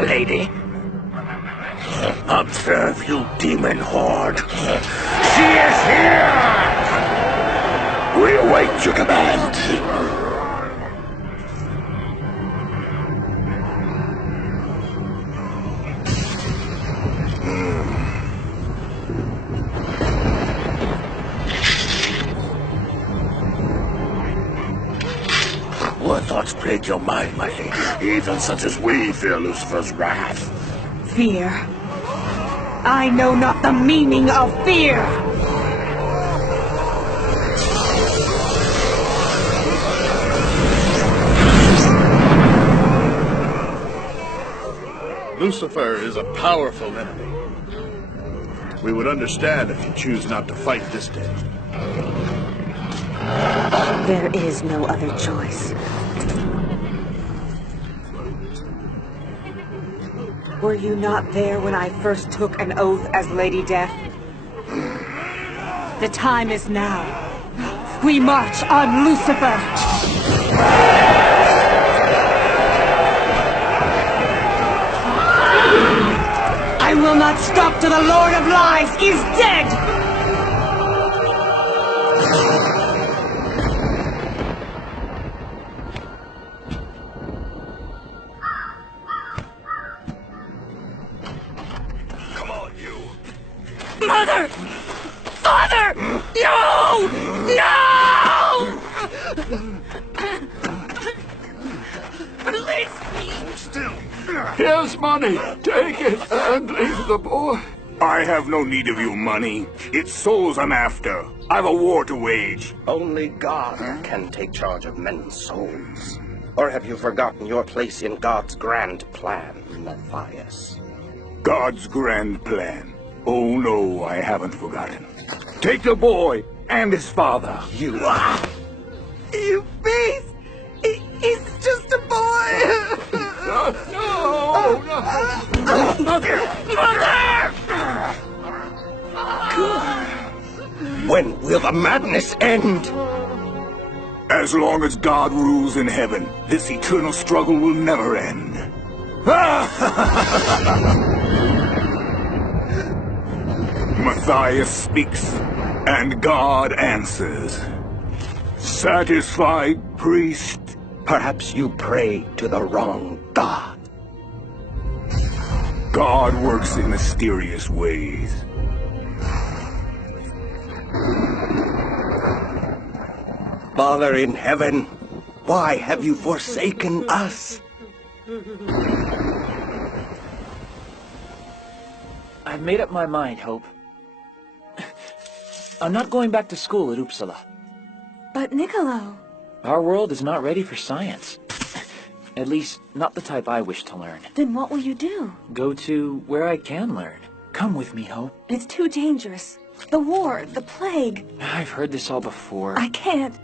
milady. Observe, you demon horde. She is here! We await your command. What thoughts plague your mind, my lady? Even such as we fear Lucifer's wrath. Fear. I know not the meaning of fear! Lucifer is a powerful enemy. We would understand if you choose not to fight this day. There is no other choice. Were you not there when I first took an oath as Lady Death? The time is now. We march on Lucifer! I will not stop till the Lord of Lies is dead! Come on, you. Mother! Father! No! No! Release me! Still. Here's money. Take it and leave the boy. I have no need of your money. It's souls I'm after. I've a war to wage. Only God can take charge of men's souls. Or have you forgotten your place in God's grand plan, Matthias? God's grand plan. Oh no, I haven't forgotten. Take the boy and his father. You... You beast! He's just a boy! No! Mother! When will the madness end? As long as God rules in heaven, this eternal struggle will never end. Matthias speaks, and God answers. Satisfied, priest? Perhaps you pray to the wrong God. God works in mysterious ways. Father in heaven, why have you forsaken us? I've made up my mind, Hope. I'm not going back to school at Uppsala. But Niccolo... Our world is not ready for science. At least, not the type I wish to learn. Then what will you do? Go to where I can learn. Come with me, Hope. It's too dangerous. The war, the plague. I've heard this all before. I can't.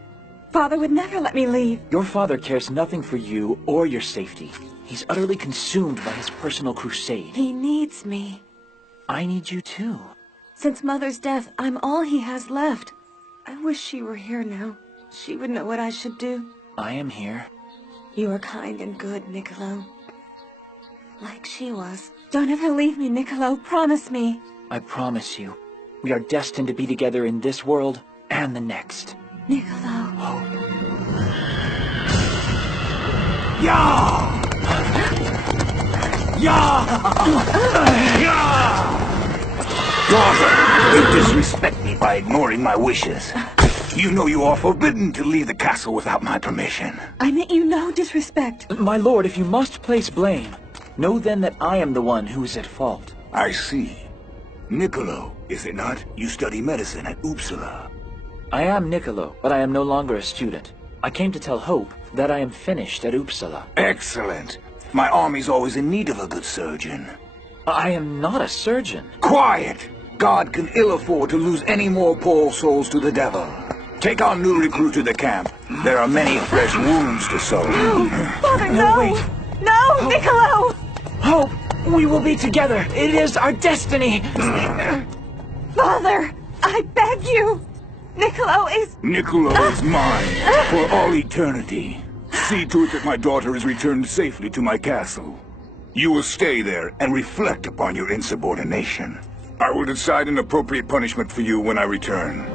Father would never let me leave. Your father cares nothing for you or your safety. He's utterly consumed by his personal crusade. He needs me. I need you too. Since Mother's death, I'm all he has left. I wish she were here now. She would know what I should do. I am here. You are kind and good, Niccolo. Like she was. Don't ever leave me, Niccolo. Promise me. I promise you. We are destined to be together in this world and the next. Niccolo. Yeah! Daughter, you disrespect me by ignoring my wishes. You know you are forbidden to leave the castle without my permission. I meant you no disrespect. My lord, if you must place blame, know then that I am the one who is at fault. I see. Niccolo, is it not? You study medicine at Uppsala. I am Niccolo, but I am no longer a student. I came to tell Hope that I am finished at Uppsala. Excellent. My army's always in need of a good surgeon. I am not a surgeon. Quiet! God can ill afford to lose any more poor souls to the devil. Take our new recruit to the camp. There are many fresh wounds to sew. No! Father, no! Wait. No, Niccolo! Hope, we will be together. It is our destiny. Father, I beg you! Niccolo is... Niccolo is mine for all eternity. See to it that my daughter is returned safely to my castle. You will stay there and reflect upon your insubordination. I will decide an appropriate punishment for you when I return.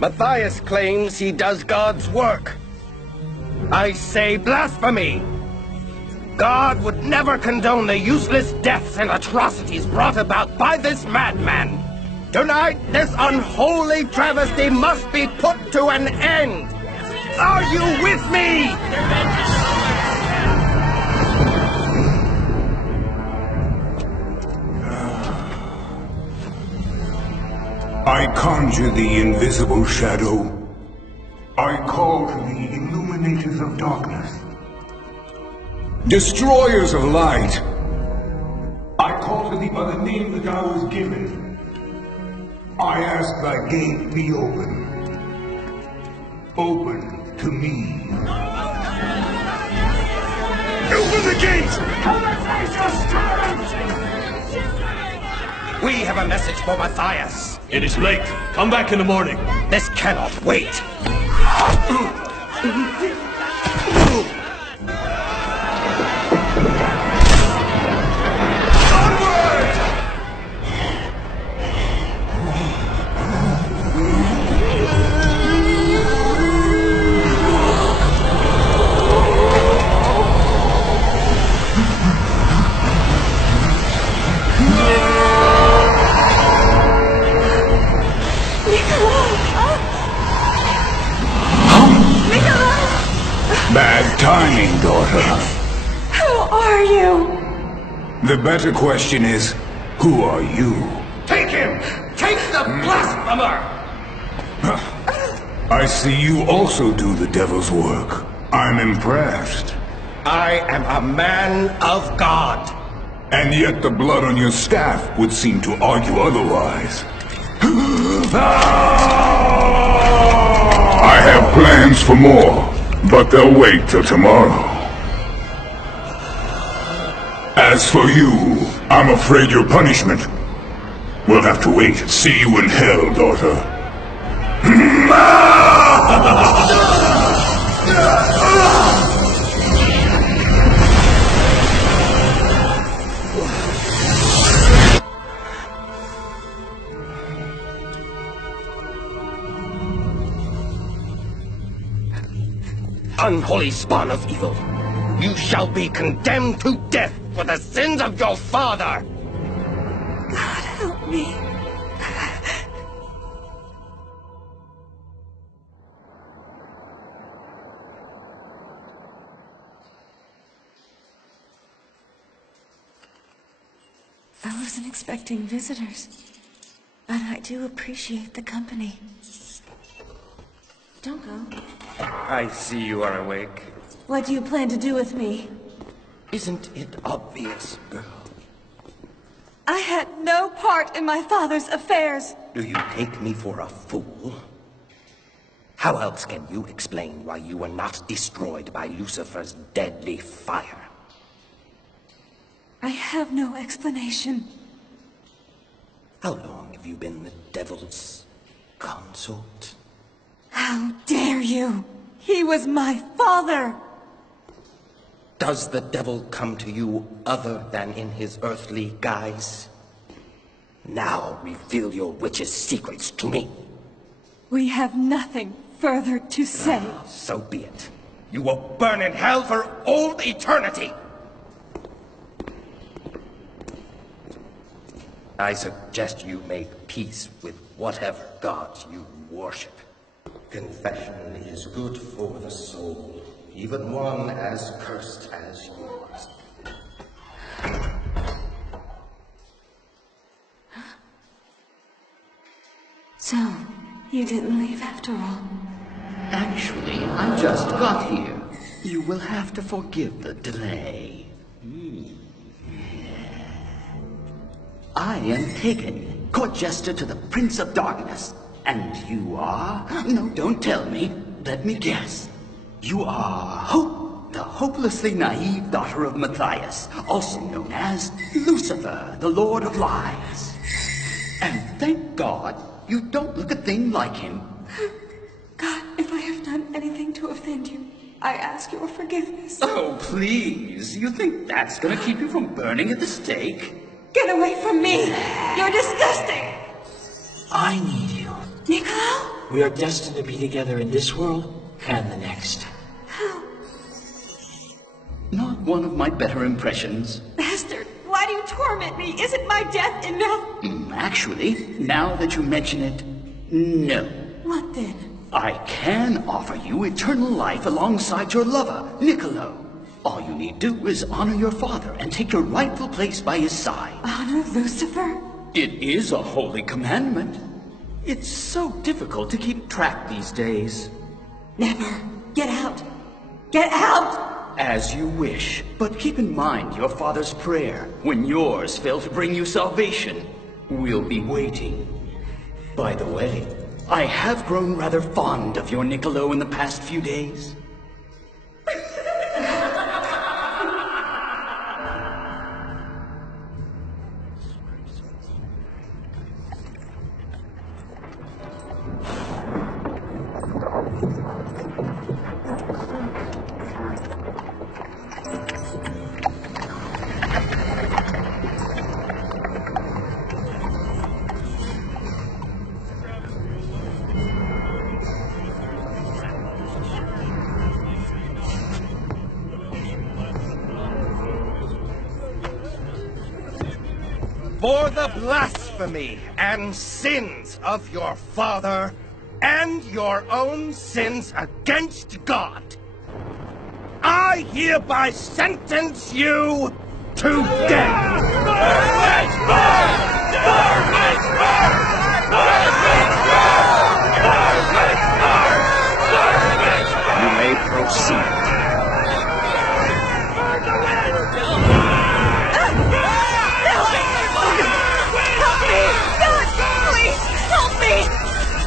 Matthias claims he does God's work. I say blasphemy! God would never condone the useless deaths and atrocities brought about by this madman. Tonight, this unholy travesty must be put to an end. Are you with me? I conjure the invisible shadow. I call to the illuminators of darkness. Destroyers of light. I call to the other name that I was given. I ask thy gate be open. Open to me. Open the gate! We have a message for Matthias. It is late. Come back in the morning. This cannot wait. Bad timing, daughter. Who are you? The better question is, who are you? Take him! Take the blasphemer! I see you also do the devil's work. I'm impressed. I am a man of God. And yet the blood on your staff would seem to argue otherwise. I have plans for more, but they'll wait till tomorrow. As for you, I'm afraid your punishment will have to wait. See you in hell, daughter. Unholy spawn of evil, you shall be condemned to death for the sins of your father! God help me. I wasn't expecting visitors, but I do appreciate the company. Don't go. I see you are awake. What do you plan to do with me? Isn't it obvious, girl? I had no part in my father's affairs. Do you take me for a fool? How else can you explain why you were not destroyed by Lucifer's deadly fire? I have no explanation. How long have you been the devil's consort? How dare you? He was my father! Does the devil come to you other than in his earthly guise? Now reveal your witch's secrets to me. We have nothing further to say. So be it. You will burn in hell for all eternity! I suggest you make peace with whatever gods you worship. Confession is good for the soul, even one as cursed as yours. So, you didn't leave after all. Actually, I just got here. You will have to forgive the delay. I am Taken, court jester to the Prince of Darkness. And you are? No, don't tell me. Let me guess. You are Hope, the hopelessly naive daughter of Matthias, also known as Lucifer, the Lord of Lies. And thank God, you don't look a thing like him. God, if I have done anything to offend you, I ask your forgiveness. Oh, please. You think that's gonna keep you from burning at the stake? Get away from me! You're disgusting! I need you. Niccolo? We are destined to be together in this world and the next. How? Not one of my better impressions. Bastard, why do you torment me? Isn't my death enough? Actually, now that you mention it, no. What then? I can offer you eternal life alongside your lover, Niccolo. All you need do is honor your father and take your rightful place by his side. Honor Lucifer? It is a holy commandment. It's so difficult to keep track these days. Never. Get out. Get out! As you wish, but keep in mind your father's prayer. When yours fail to bring you salvation, we'll be waiting. By the way, I have grown rather fond of your Niccolo in the past few days. For the blasphemy and sins of your father, and your own sins against God, I hereby sentence you to death! You may proceed.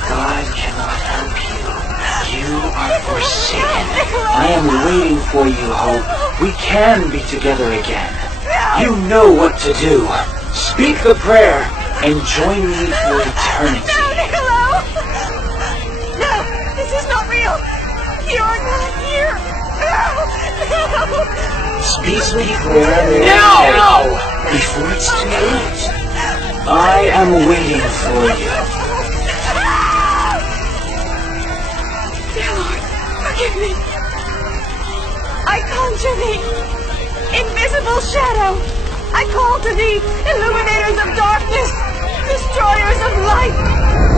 God cannot help you. You are forsaken. I am waiting for you, Hope. We can be together again. You know what to do. Speak the prayer and join me for eternity. No, Niccolo! No, this is not real! You're not here! No! Speak the prayer now! Before it's too late. I am waiting for you. Dear Lord, forgive me. I conjure thee, invisible shadow. I call to thee, illuminators of darkness, destroyers of light.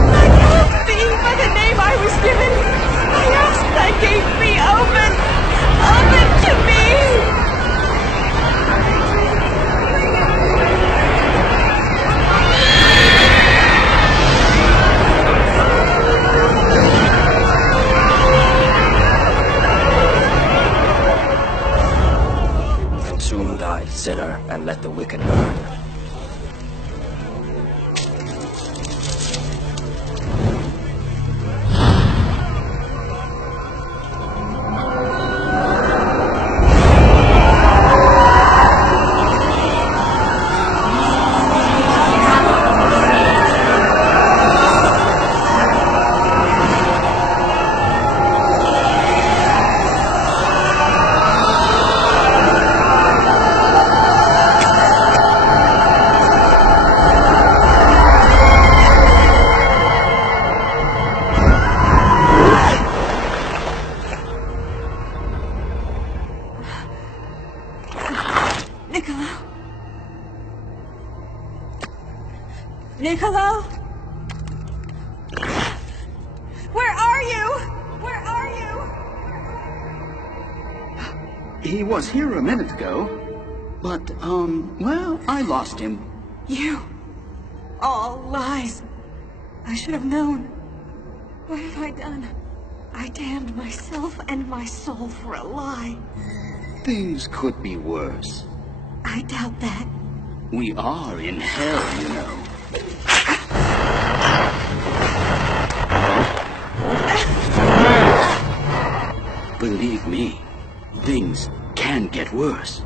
I call to thee by the name I was given. I ask thy gate be open. Open to me. Consume He was here a minute ago. But, well, I lost him. You. All lies. I should have known. What have I done? I damned myself and my soul for a lie. Things could be worse. I doubt that. We are in hell, you know. Believe me, things can get worse.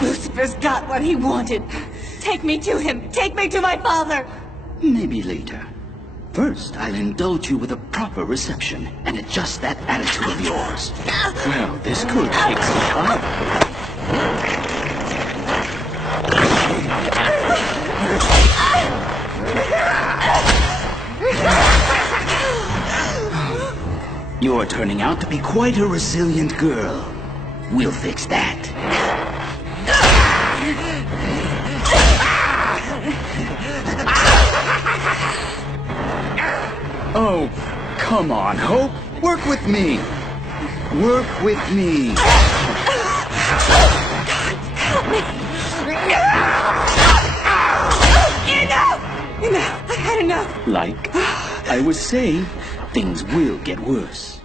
Lucifer's got what he wanted. Take me to him. Take me to my father. Maybe later. First, I'll indulge you with a proper reception and adjust that attitude of yours. Well, this could take some time. You're turning out to be quite a resilient girl. We'll fix that. Oh, come on, Hope. Work with me. Work with me. Enough! I had enough! Like I was saying, things will get worse.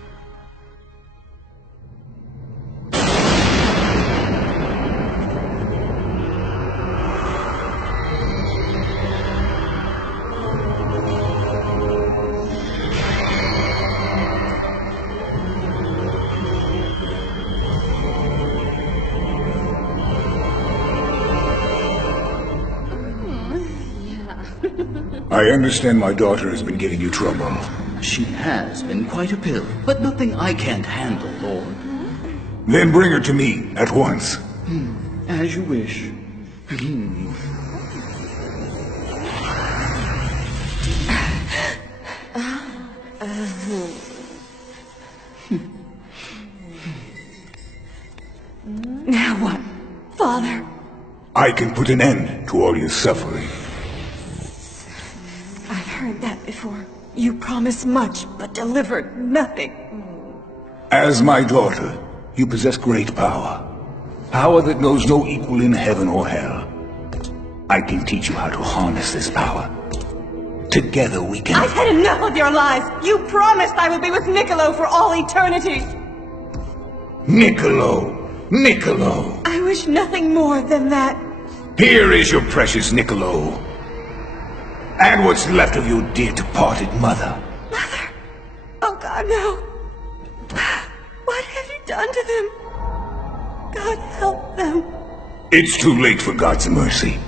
I understand my daughter has been giving you trouble. She has been quite a pill, but nothing I can't handle, Lord. Then bring her to me at once. As you wish. Now what, Father? I can put an end to all your suffering. I've heard that before. You promised much, but delivered nothing. As my daughter, you possess great power. Power that knows no equal in heaven or hell. I can teach you how to harness this power. Together we can... I've had enough of your lies! You promised I would be with Niccolo for all eternity! Niccolo! Niccolo! I wish nothing more than that. Here is your precious Niccolo. And what's left of your dear departed mother. Mother! Oh God, no! What have you done to them? God help them. It's too late for God's mercy.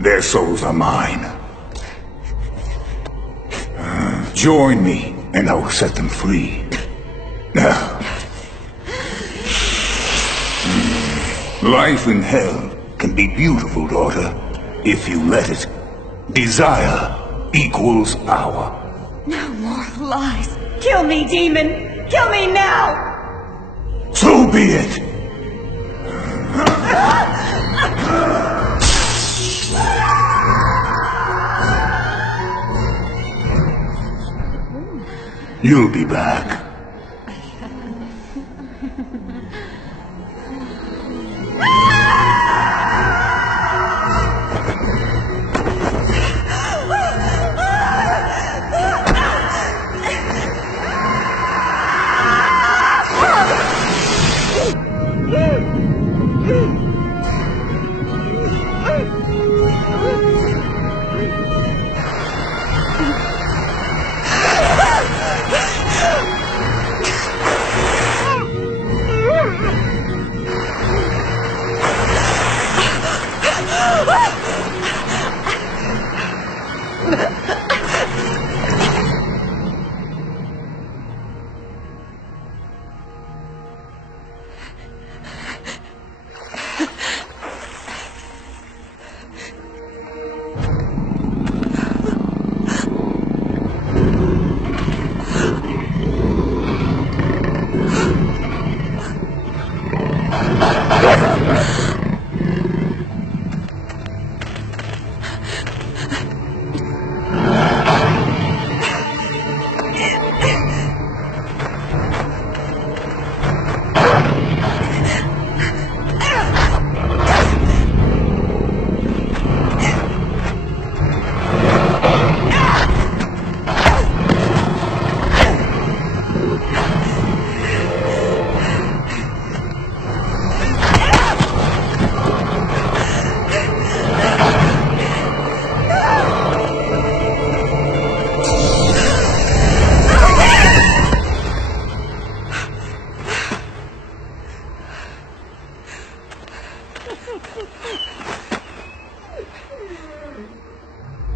Their souls are mine. Join me, and I will set them free. Life in hell can be beautiful, daughter, if you let it. Desire equals power. No more lies. Kill me, demon! Kill me now! So be it! You'll be back.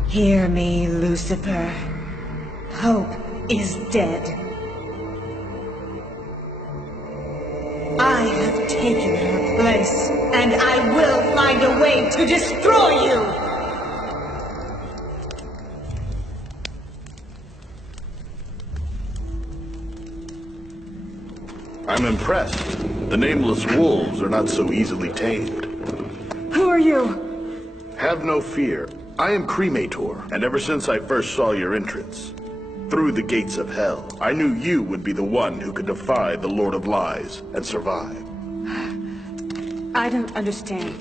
Hear me, Lucifer. Hope is dead. I have taken her place, and I will find a way to destroy you! I'm impressed. The nameless wolves are not so easily tamed. Who are you? Have no fear. I am Cremator, and ever since I first saw your entrance, through the gates of hell, I knew you would be the one who could defy the Lord of Lies and survive. I don't understand.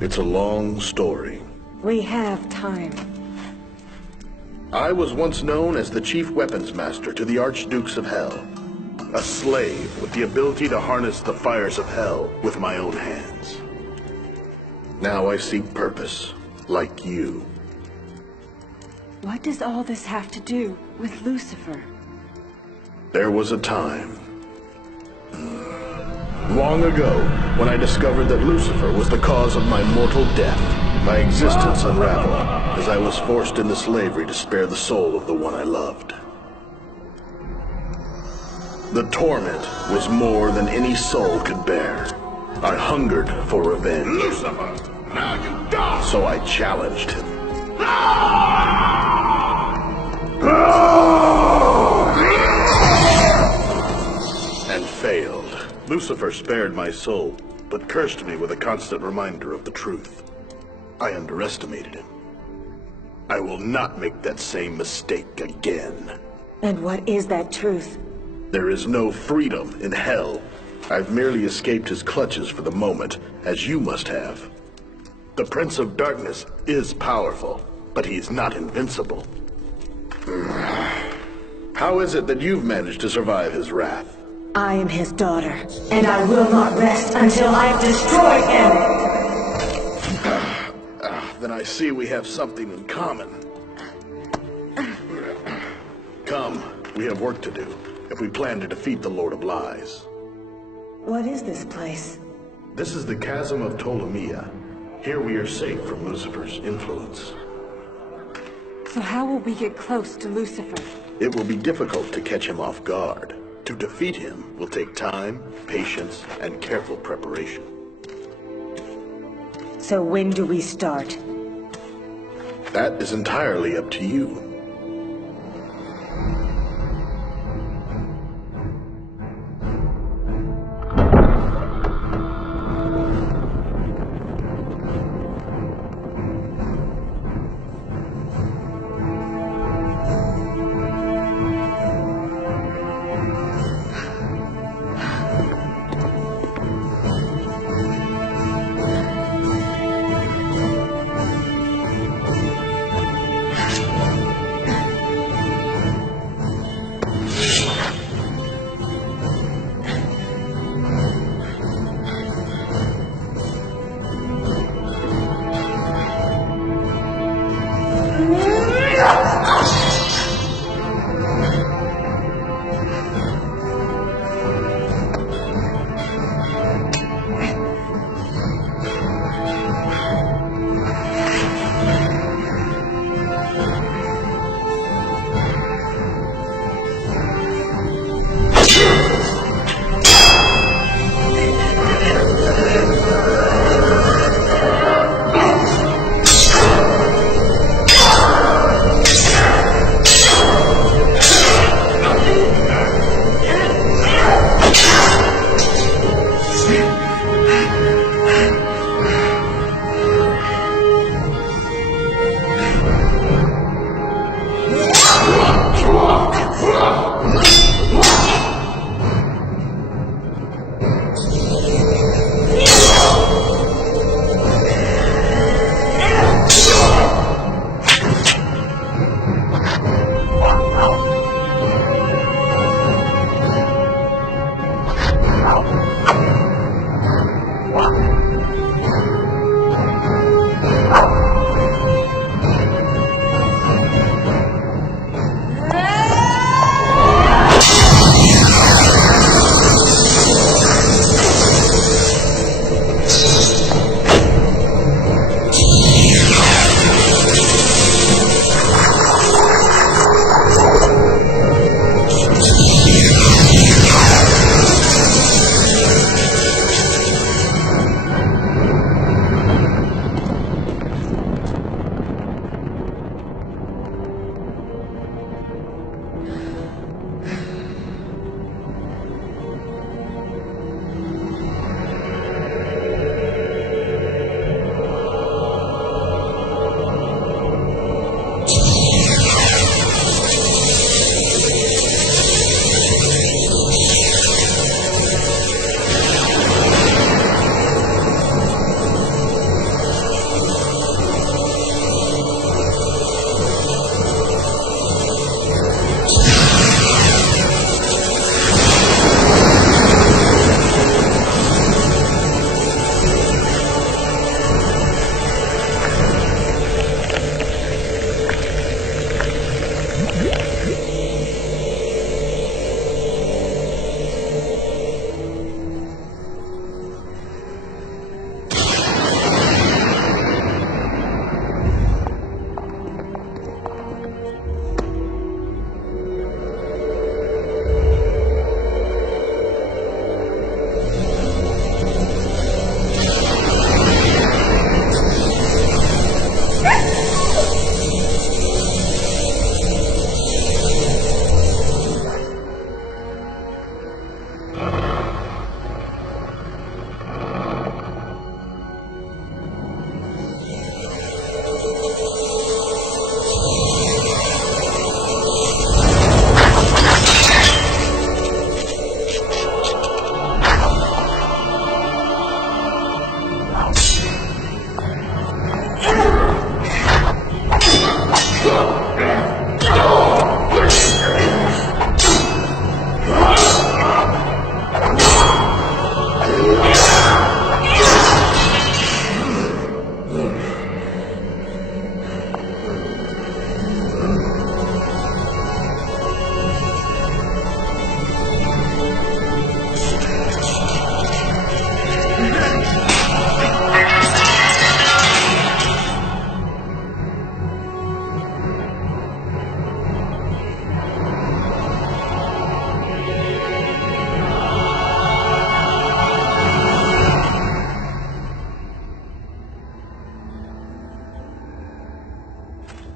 It's a long story. We have time. I was once known as the Chief Weapons Master to the Archdukes of Hell. A slave with the ability to harness the fires of hell with my own hands. Now I seek purpose, like you. What does all this have to do with Lucifer? There was a time, long ago, when I discovered that Lucifer was the cause of my mortal death. My existence unraveled, as I was forced into slavery to spare the soul of the one I loved. The torment was more than any soul could bear. I hungered for revenge. Lucifer, now you die! So I challenged him. And failed. Lucifer spared my soul, but cursed me with a constant reminder of the truth. I underestimated him. I will not make that same mistake again. And what is that truth? There is no freedom in hell. I've merely escaped his clutches for the moment, as you must have. The Prince of Darkness is powerful, but he's not invincible. How is it that you've managed to survive his wrath? I am his daughter, and I will not rest until I've destroyed him! Then I see we have something in common. Come, we have work to do, if we plan to defeat the Lord of Lies. What is this place? This is the Chasm of Ptolemaea. Here we are safe from Lucifer's influence. So how will we get close to Lucifer? It will be difficult to catch him off guard. To defeat him will take time, patience, and careful preparation. So when do we start? That is entirely up to you.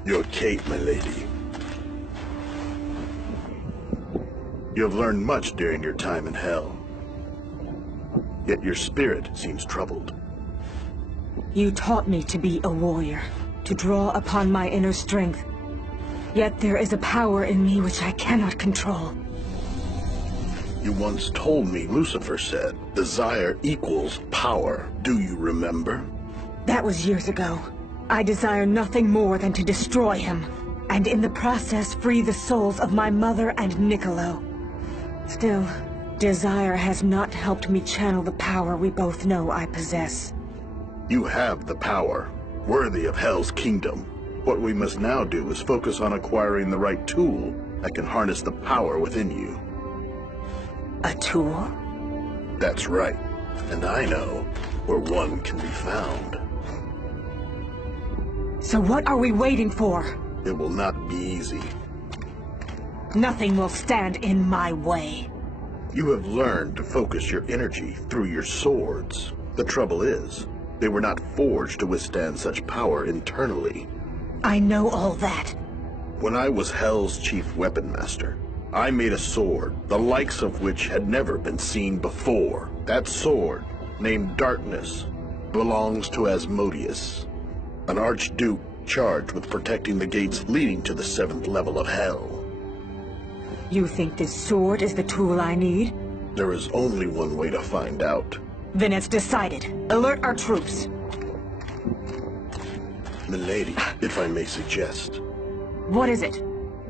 Your Kate, my lady. You have learned much during your time in hell. Yet your spirit seems troubled. You taught me to be a warrior, to draw upon my inner strength. Yet there is a power in me which I cannot control. You once told me Lucifer said, desire equals power. Do you remember? That was years ago. I desire nothing more than to destroy him, and in the process free the souls of my mother and Niccolo. Still, desire has not helped me channel the power we both know I possess. You have the power, worthy of Hell's kingdom. What we must now do is focus on acquiring the right tool that can harness the power within you. A tool? That's right. And I know where one can be found. So what are we waiting for? It will not be easy. Nothing will stand in my way. You have learned to focus your energy through your swords. The trouble is, they were not forged to withstand such power internally. I know all that. When I was Hell's chief weapon master, I made a sword, the likes of which had never been seen before. That sword, named Darkness, belongs to Asmodeus, an archduke charged with protecting the gates leading to the 7th level of Hell. You think this sword is the tool I need? There is only one way to find out. Then it's decided. Alert our troops. Milady, if I may suggest. What is it?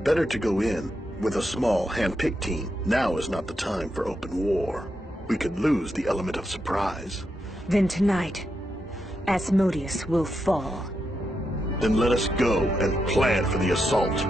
Better to go in with a small, hand-picked team. Now is not the time for open war. We could lose the element of surprise. Then tonight, Asmodeus will fall. Then let us go and plan for the assault.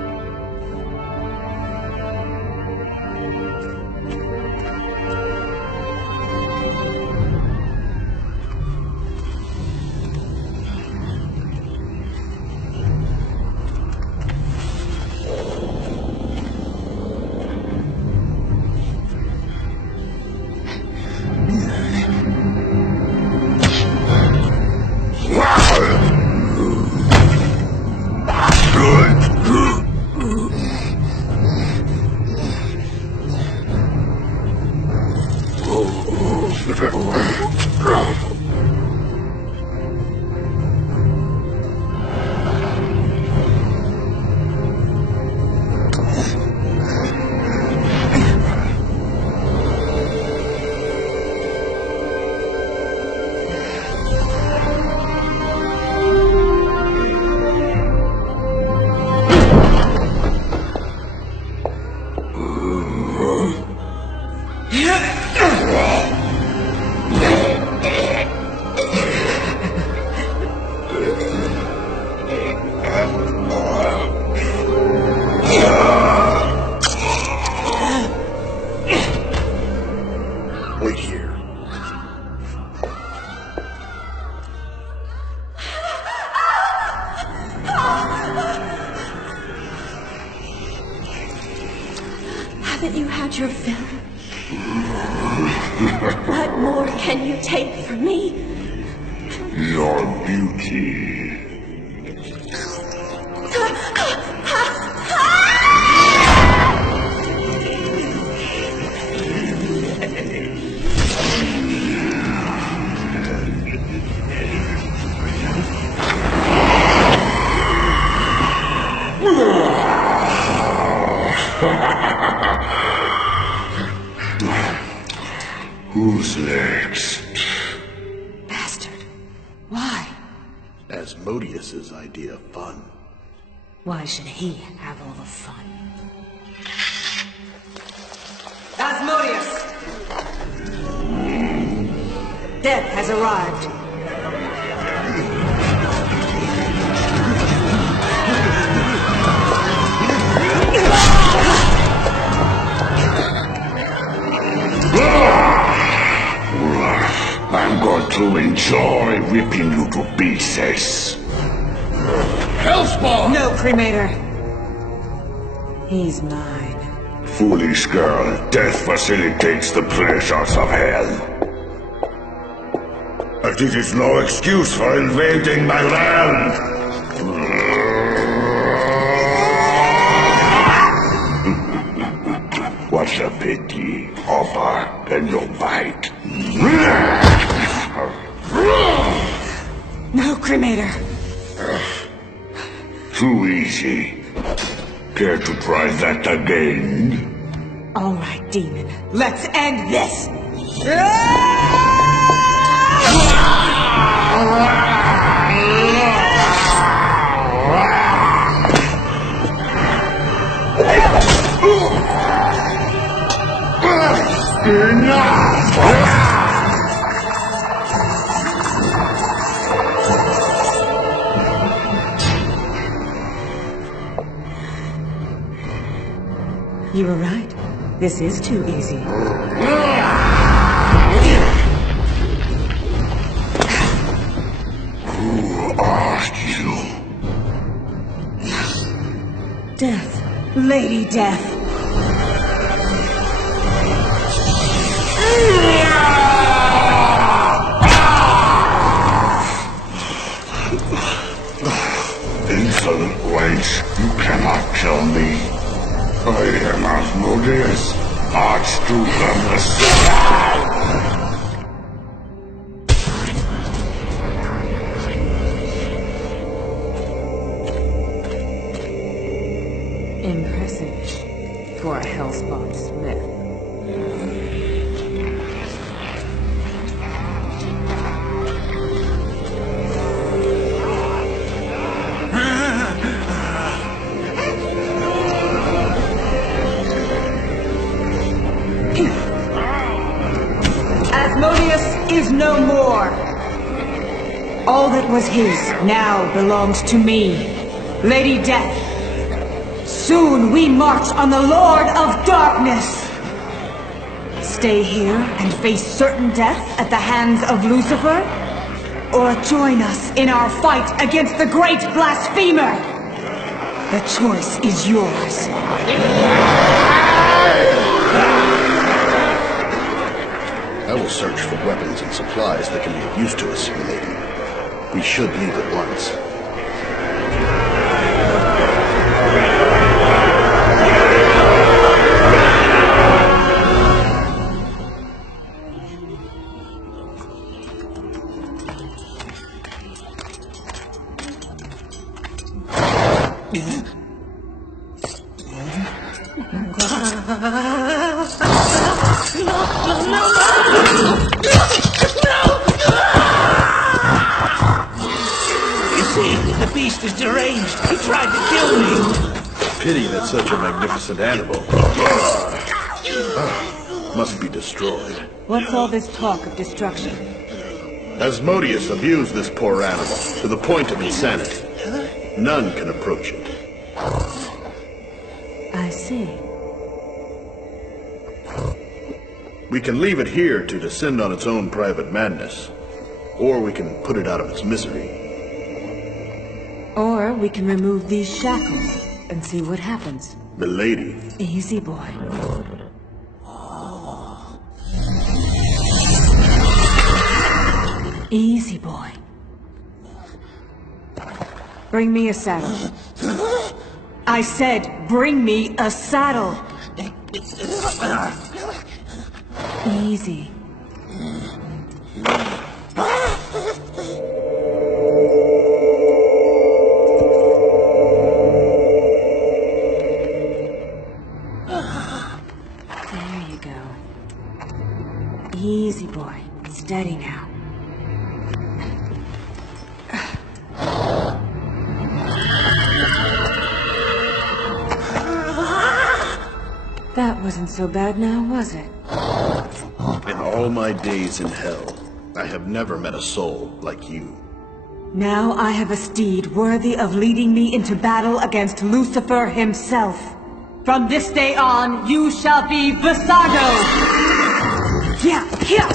Wait here. Haven't you had your fill? What more can you take from me? Your beauty. Who's next? Bastard. Why? Asmodeus's idea of fun. Why should he have all the fun? Asmodeus! Death has arrived. I'm going to enjoy ripping you to pieces. Hellspawn! No, Cremator. He's mine. Foolish girl, death facilitates the pleasures of hell. But it is no excuse for invading my land. What a pity, Hopper, and your bite. No, Cremator. Too easy. Care to try that again? All right, demon. Let's end this! You were right. This is too easy. Who are you? Death. Lady Death. Insolent wench, you cannot kill me. I am Asmodeus, Archduke of the South. Impressive for a Hellspawn Smith. Asmodeus is no more. All that was his now belongs to me, Lady Death. Soon we march on the Lord of Darkness. Stay here and face certain death at the hands of Lucifer? Or join us in our fight against the great blasphemer? The choice is yours. I will search for weapons and supplies that can be of use to us, milady. We should leave at once. The beast is deranged. He tried to kill me. Pity that such a magnificent animal must be destroyed. What's all this talk of destruction? Asmodeus abused this poor animal to the point of insanity. None can approach it. I see. We can leave it here to descend on its own private madness, or we can put it out of its misery. Or we can remove these shackles and see what happens. Milady. Easy, boy. Easy, boy. Bring me a saddle. I said, bring me a saddle. Easy. There you go. Easy, boy. Steady now. That wasn't so bad now, was it? In all my days in hell, I have never met a soul like you. Now I have a steed worthy of leading me into battle against Lucifer himself. From this day on, you shall be Basardo! Yeah, yeah!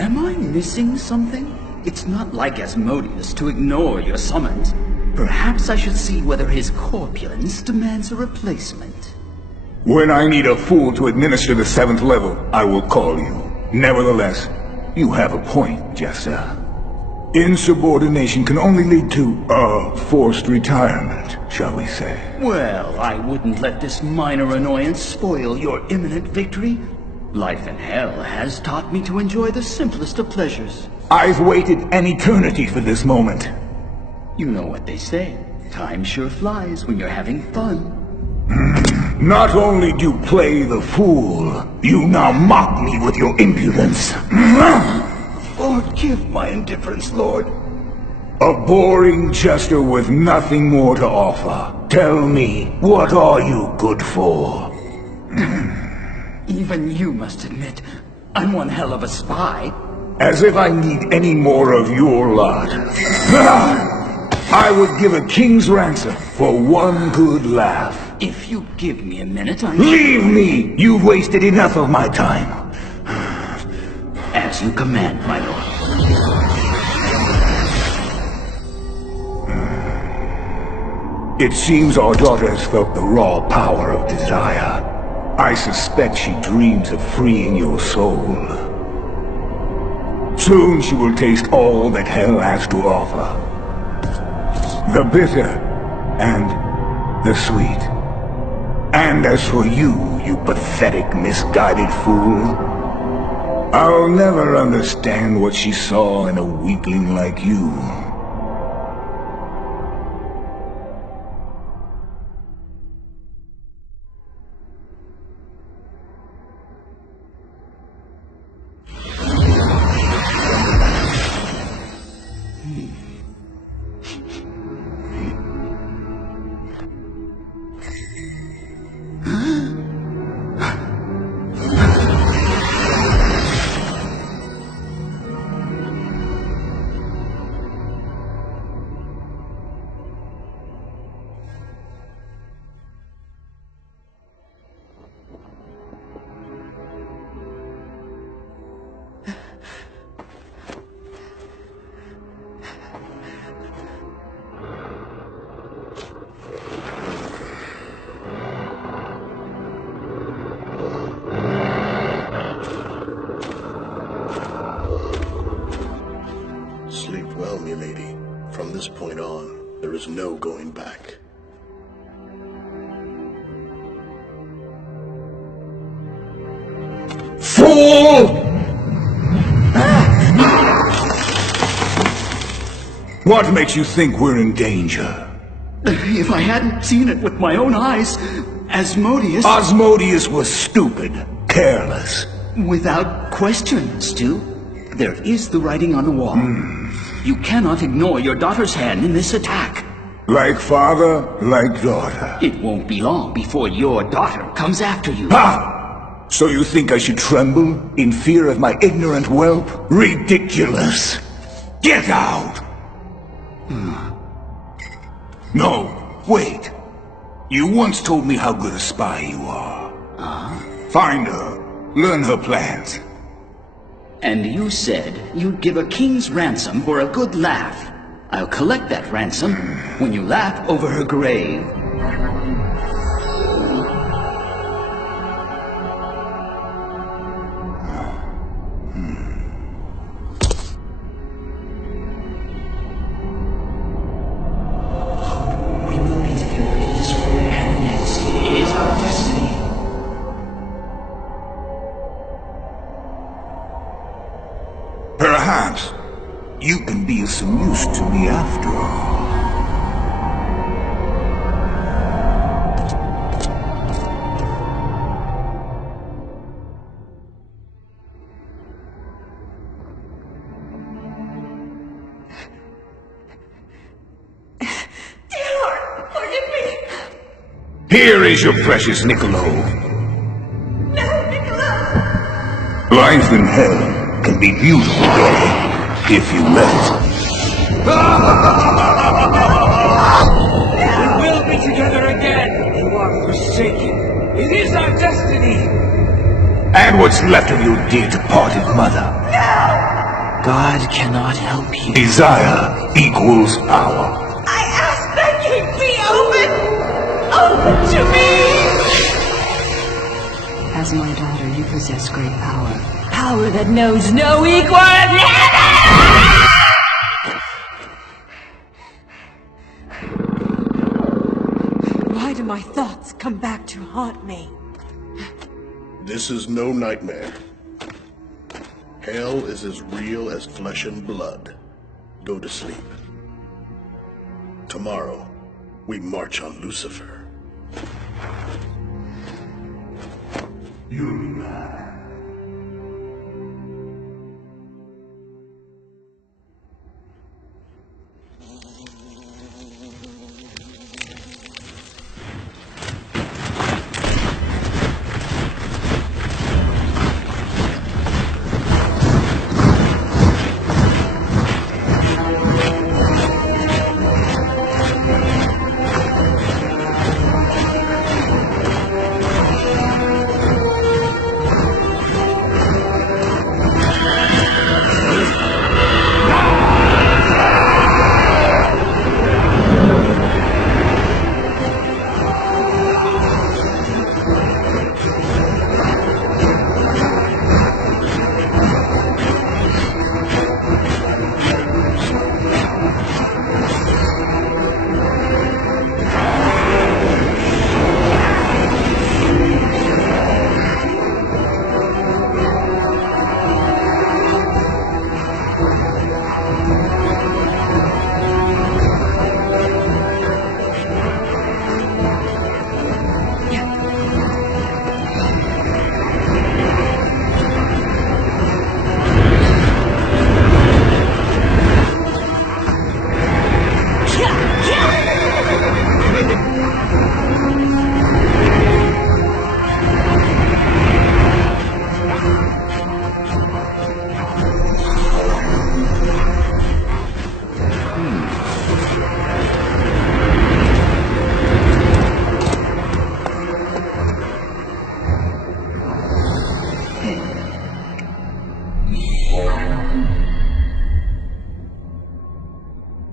Am I missing something? It's not like Asmodeus to ignore your summons. Perhaps I should see whether his corpulence demands a replacement. When I need a fool to administer the 7th level, I will call you. Nevertheless, you have a point, Jester. Insubordination can only lead to, forced retirement, shall we say. Well, I wouldn't let this minor annoyance spoil your imminent victory. Life in hell has taught me to enjoy the simplest of pleasures. I've waited an eternity for this moment. You know what they say. Time sure flies when you're having fun. Not only do you play the fool, you now mock me with your impudence. Forgive my indifference, Lord. A boring jester with nothing more to offer. Tell me, what are you good for? Even you must admit, I'm one hell of a spy. As if I need any more of your lot. I would give a king's ransom for one good laugh. If you give me a minute, Leave me! You've wasted enough of my time. As you command, my lord. It seems our daughter has felt the raw power of desire. I suspect she dreams of freeing your soul. Soon she will taste all that hell has to offer. The bitter and the sweet. And as for you, you pathetic, misguided fool, I'll never understand what she saw in a weakling like you. Sleep well, milady. From this point on, there is no going back. Fool! What makes you think we're in danger? If I hadn't seen it with my own eyes, Asmodeus... Asmodeus was stupid, careless. Without question, Stu. There is the writing on the wall. You cannot ignore your daughter's hand in this attack. Like father, like daughter. It won't be long before your daughter comes after you. Ha! So you think I should tremble in fear of my ignorant whelp? Ridiculous! Get out! No, wait. You once told me how good a spy you are. Find her. Learn her plans. And you said you'd give a king's ransom for a good laugh. I'll collect that ransom when you laugh over her grave. We will be together in this world and next. It is our destiny. Perhaps you can be of some use to me after all. Dear Lord, forgive me. Here is your precious Niccolo. No, Niccolo. Life in hell can be beautiful, daughter, if you let it. We will be together again. You are forsaken. It is our destiny. And what's left of your dear departed mother. God cannot help you. Desire equals power. I ask that gate be open. Open to me. As my daughter, you possess great power. Power that knows no equal in heaven! Why do my thoughts come back to haunt me? This is no nightmare. Hell is as real as flesh and blood. Go to sleep. Tomorrow, we march on Lucifer.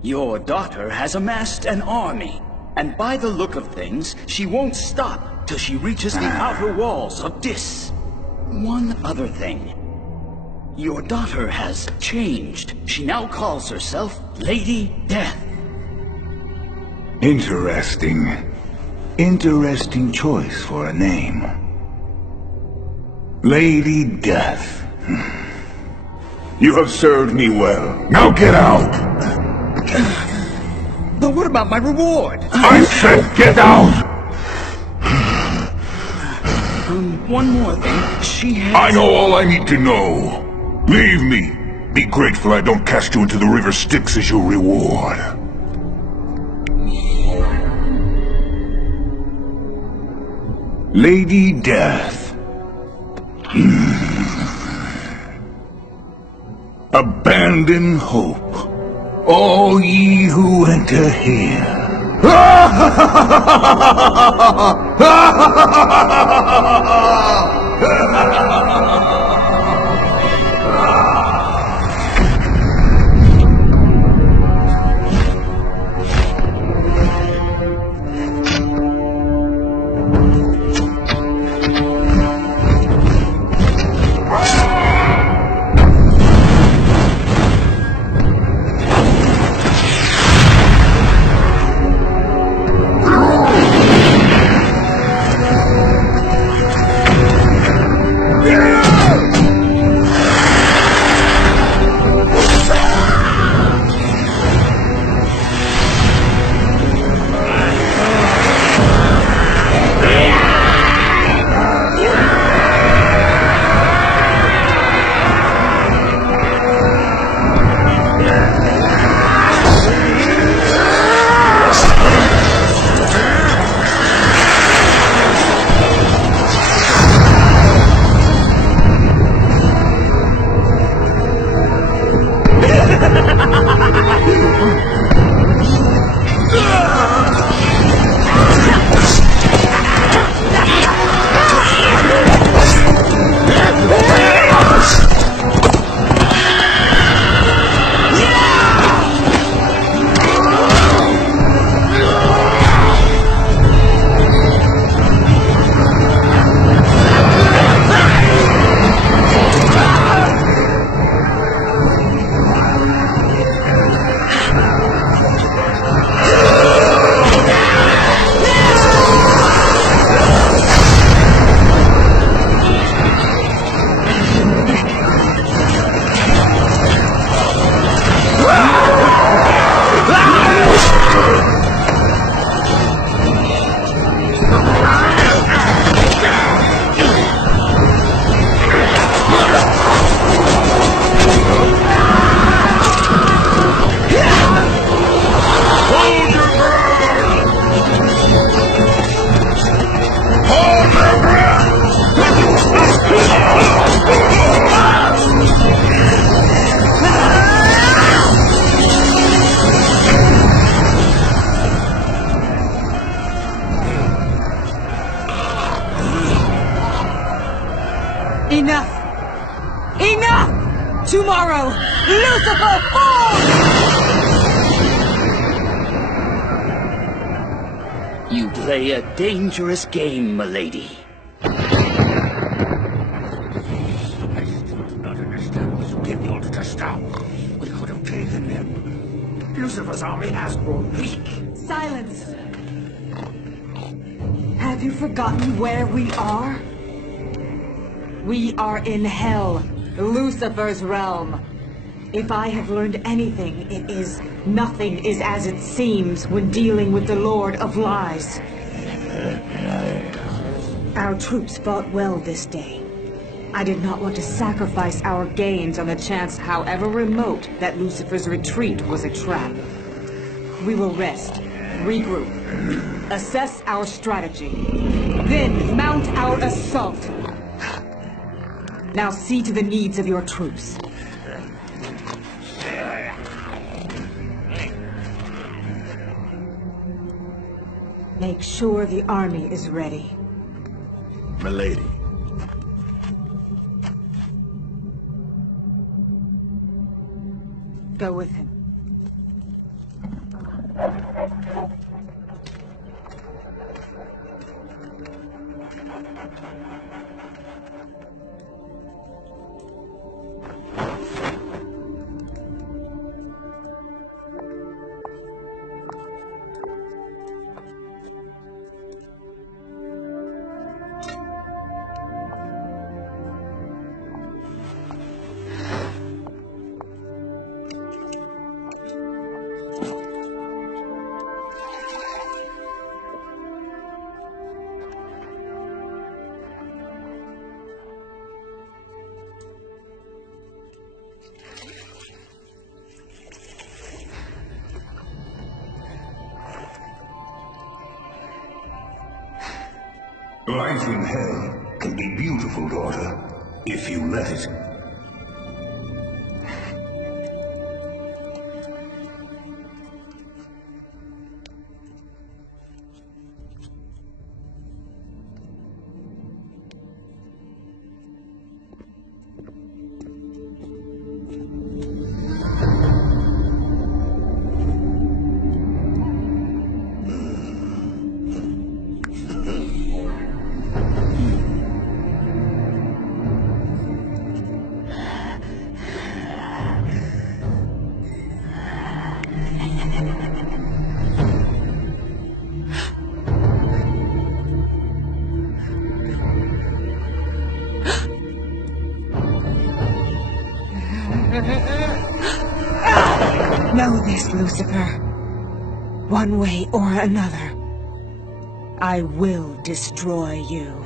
Your daughter has amassed an army, and by the look of things, she won't stop till she reaches the outer walls of Dis. One other thing. Your daughter has changed. She now calls herself Lady Death. Interesting. Interesting choice for a name. Lady Death. You have served me well. Now get out! But what about my reward? I said get out! One more thing. She has... I know all I need to know. Leave me. Be grateful I don't cast you into the river Styx as your reward. Lady Death. Abandon hope. All ye who enter here. Yeah! Lucifer, fall! You play a dangerous game, milady. I still do not understand what you did in order to stop. We could have taken them. Lucifer's army has grown weak. Silence! Have you forgotten where we are? We are in Hell, Lucifer's realm. If I have learned anything, it is nothing is as it seems when dealing with the Lord of Lies. Our troops fought well this day. I did not want to sacrifice our gains on the chance, however remote, that Lucifer's retreat was a trap. We will rest, regroup, assess our strategy, then mount our assault. Now see to the needs of your troops. Make sure the army is ready. Milady. Go with him. Life in hell can be beautiful, daughter, if you let it. Know this, Lucifer. One way or another, I will destroy you.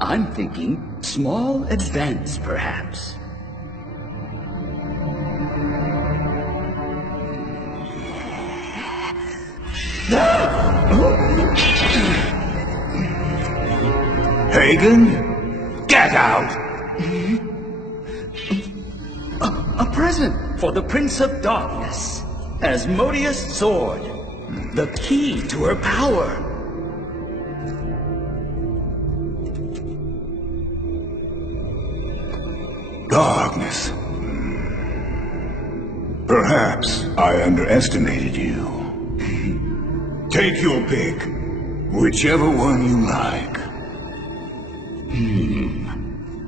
I'm thinking small advance, perhaps. Hagen, get out! A present for the Prince of Darkness. Asmodeus' sword. The key to her power. Darkness. Perhaps I underestimated you. Take your pick. Whichever one you like.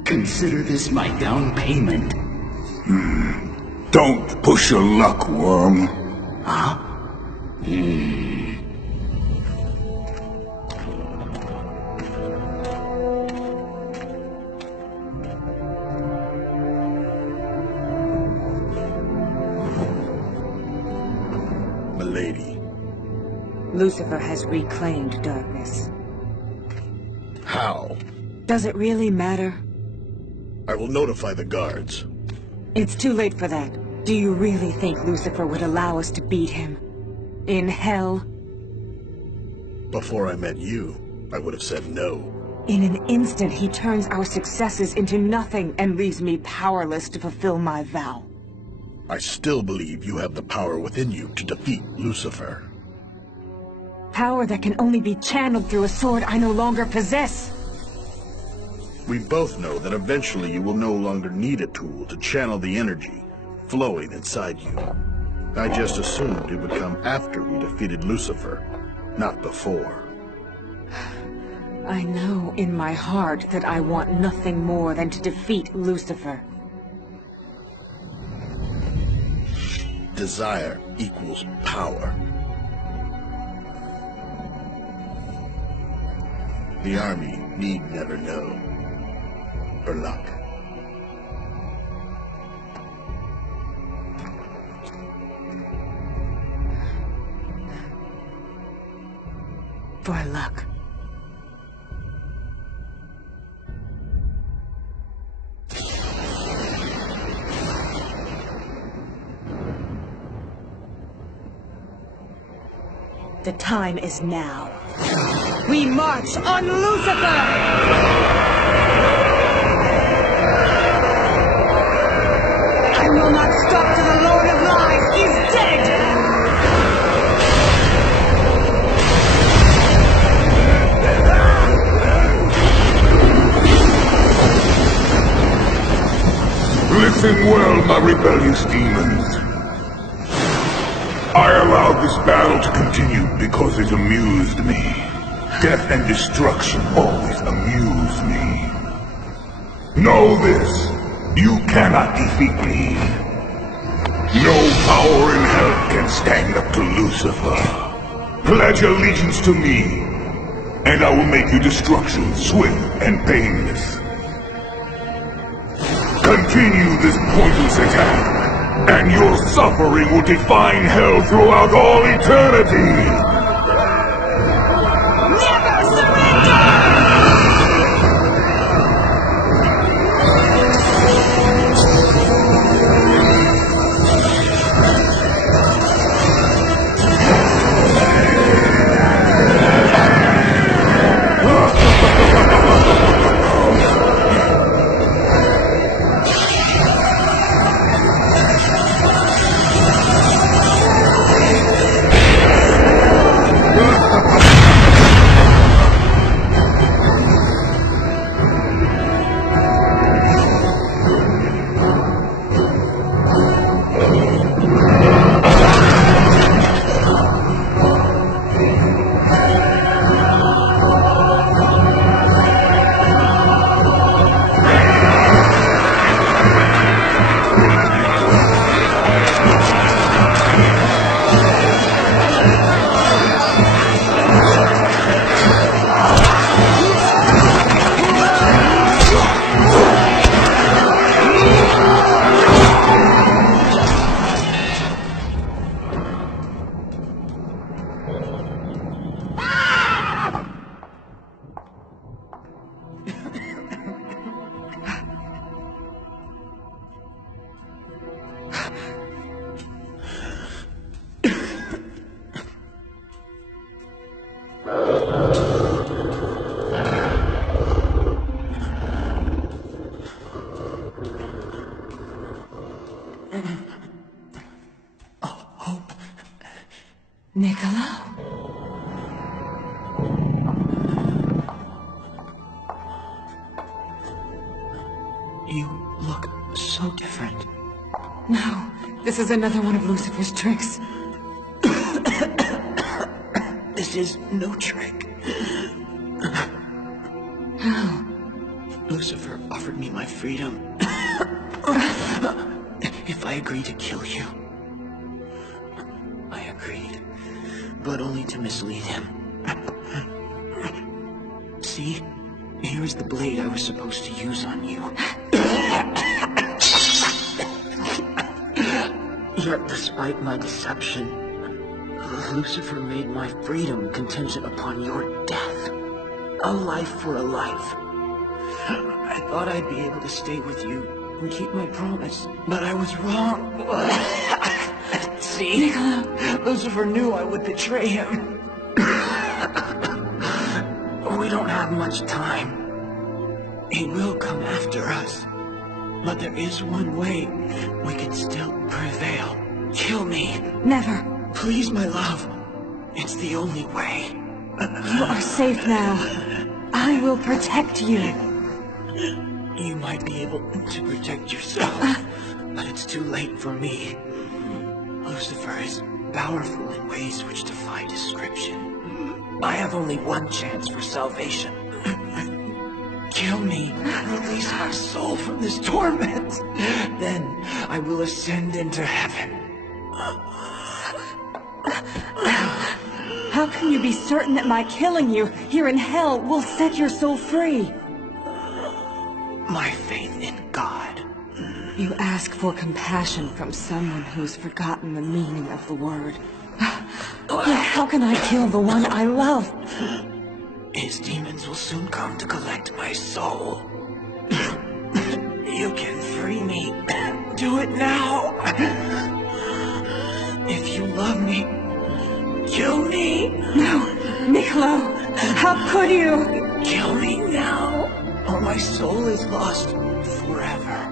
Consider this my down payment. Don't push your luck, worm. Huh? Milady. Lucifer has reclaimed darkness. How? Does it really matter? I will notify the guards. It's too late for that. Do you really think Lucifer would allow us to beat him? In hell? Before I met you, I would have said no. In an instant, he turns our successes into nothing and leaves me powerless to fulfill my vow. I still believe you have the power within you to defeat Lucifer. Power that can only be channeled through a sword I no longer possess. We both know that eventually you will no longer need a tool to channel the energy flowing inside you. I just assumed it would come after we defeated Lucifer, not before. I know in my heart that I want nothing more than to defeat Lucifer. Desire equals power. The army need never know. For luck. For luck. The time is now. We march on Lucifer! I will not stop till the Lord of Lies is dead! Listen well, my rebellious demons. I allowed this battle to continue because it amused me. Death and destruction always amuse me. Know this, you cannot defeat me. No power in hell can stand up to Lucifer. Pledge allegiance to me, and I will make your destruction swift and painless. Continue this pointless attack, and your suffering will define hell throughout all eternity! Never surrender! Niccolo? You look so different. No, this is another one of Lucifer's tricks. This is no trick. How? Lucifer offered me my freedom. If I agreed to kill you. I agreed, but only to mislead him. See? Here's the blade I was supposed to use on you. Yet, despite my deception, Lucifer made my freedom contingent upon your death. A life for a life. I thought I'd be able to stay with you and keep my promise, but I was wrong. See? Niccolo. Lucifer knew I would betray him. We don't have much time. He will come after us. But there is one way we can still prevail. Kill me. Never. Please, my love. It's the only way. You are safe now. I will protect you. You might be able to protect yourself, but it's too late for me. Lucifer is powerful in ways which defy description. I have only one chance for salvation. Kill me. Release my soul from this torment. Then I will ascend into heaven. How can you be certain that my killing you here in hell will set your soul free? My faith in God. You ask for compassion from someone who's forgotten the meaning of the word. Yet how can I kill the one I love? His demons will soon come to collect my soul. You can free me. Do it now. If you love me, kill me. No, Miklo, how could you? Kill me now, or my soul is lost forever.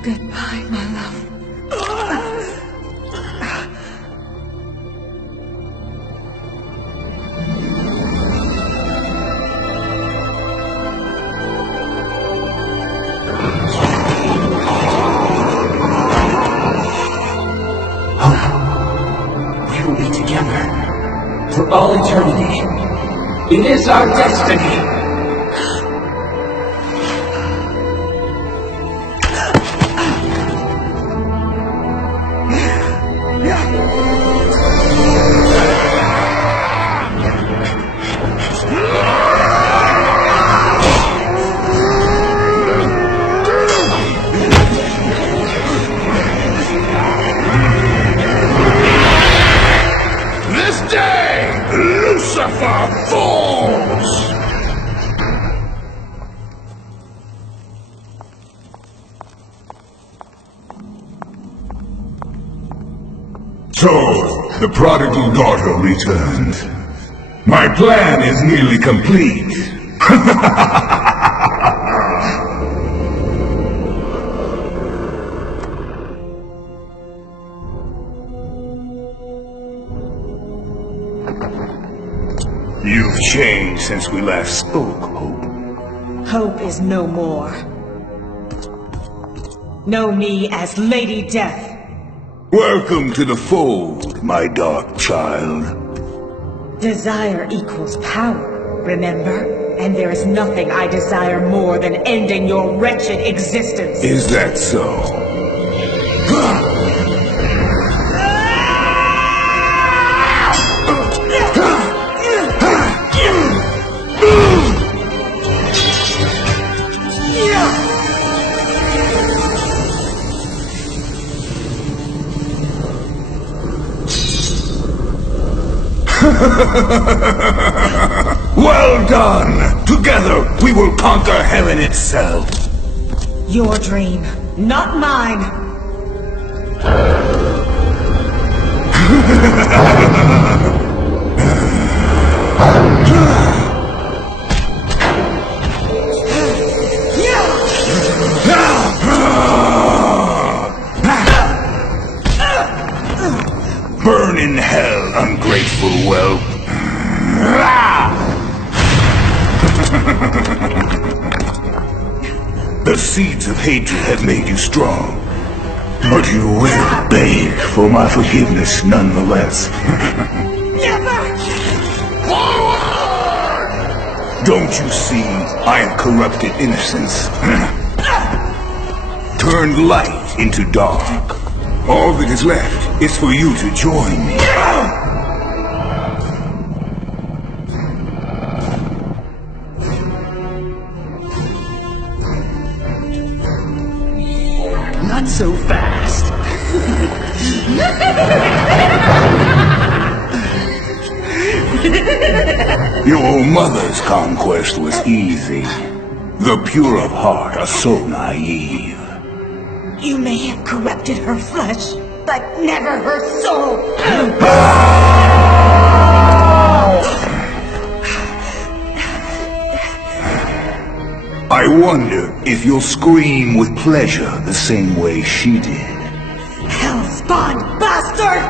Goodbye, my love. We will be together for all eternity. It is our destiny. This day, Lucifer falls! So, the prodigal daughter returned. My plan is nearly complete. You've changed since we last spoke, Hope. Hope is no more. Know me as Lady Death. Welcome to the fold, my dark child. Desire equals power, remember? And there is nothing I desire more than ending your wretched existence. Is that so? Well done! Together we will conquer heaven itself! Your dream, not mine! Burn in hell, ungrateful whelp! The seeds of hatred have made you strong, but you will beg for my forgiveness nonetheless. Never! Forward! Don't you see I am corrupted innocence? Turned light into dark. All that is left is for you to join me. Not so fast. Your mother's conquest was easy. The pure of heart are so naive. You may have corrupted her flesh, but never her soul! I wonder if you'll scream with pleasure the same way she did. Hellspawn bastard!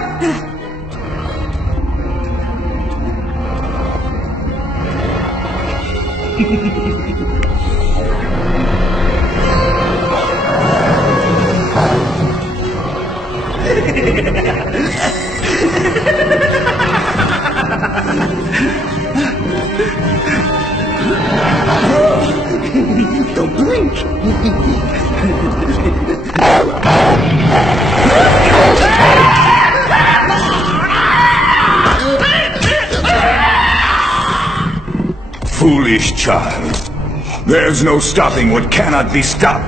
Don't blink! Foolish child. There's no stopping what cannot be stopped.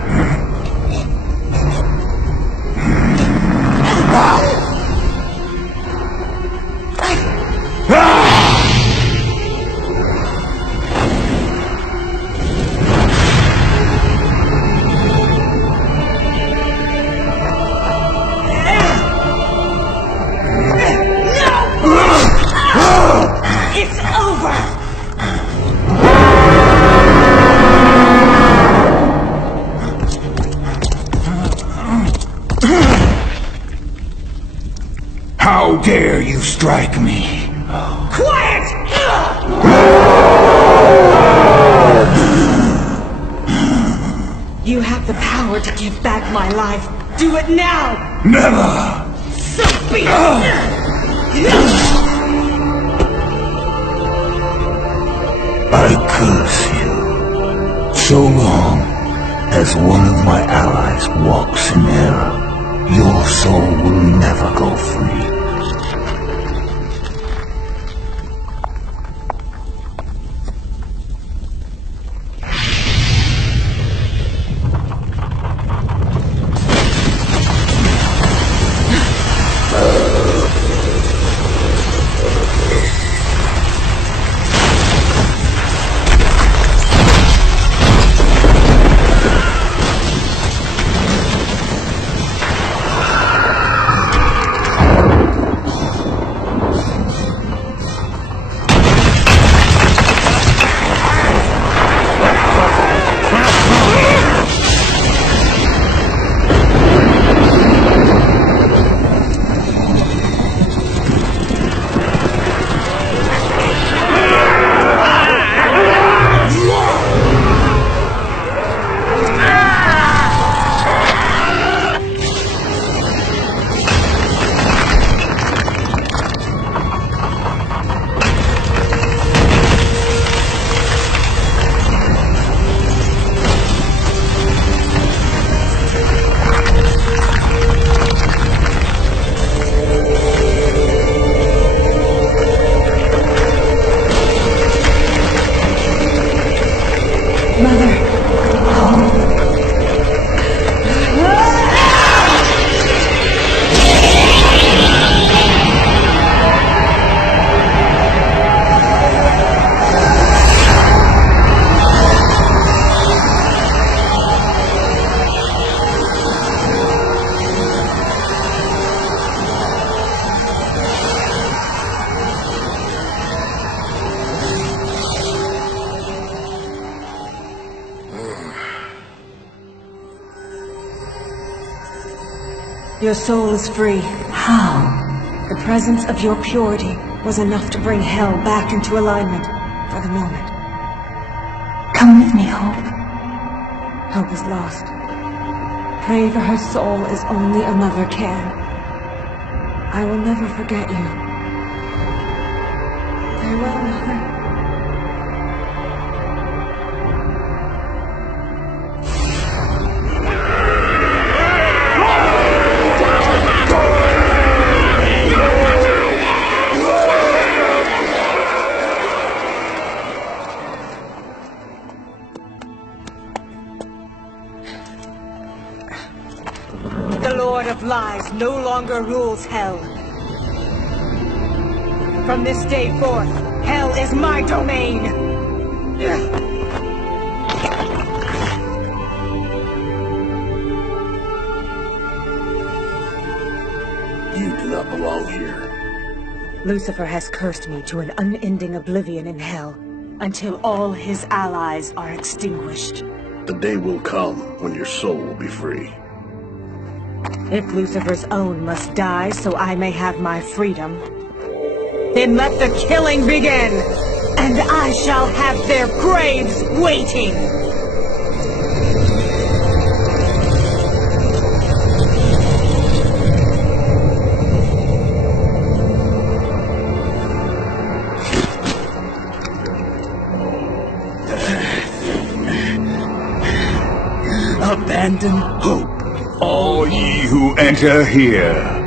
It's over! How dare you strike me? Quiet! You have the power to give back my life. Do it now! Never! So be I curse you. So long as one of my allies walks in error, your soul will never go free. Your soul is free. How? The presence of your purity was enough to bring hell back into alignment for the moment. Come with me, Hope. Hope is lost. Pray for her soul as only a mother can. I will never forget you. Farewell, Mother. The Lord of Lies no longer rules hell. From this day forth, hell is my domain! You do not belong here. Lucifer has cursed me to an unending oblivion in hell, until all his allies are extinguished. The day will come when your soul will be free. If Lucifer's own must die so I may have my freedom, then let the killing begin, and I shall have their graves waiting! Abandon hope. All ye who enter here.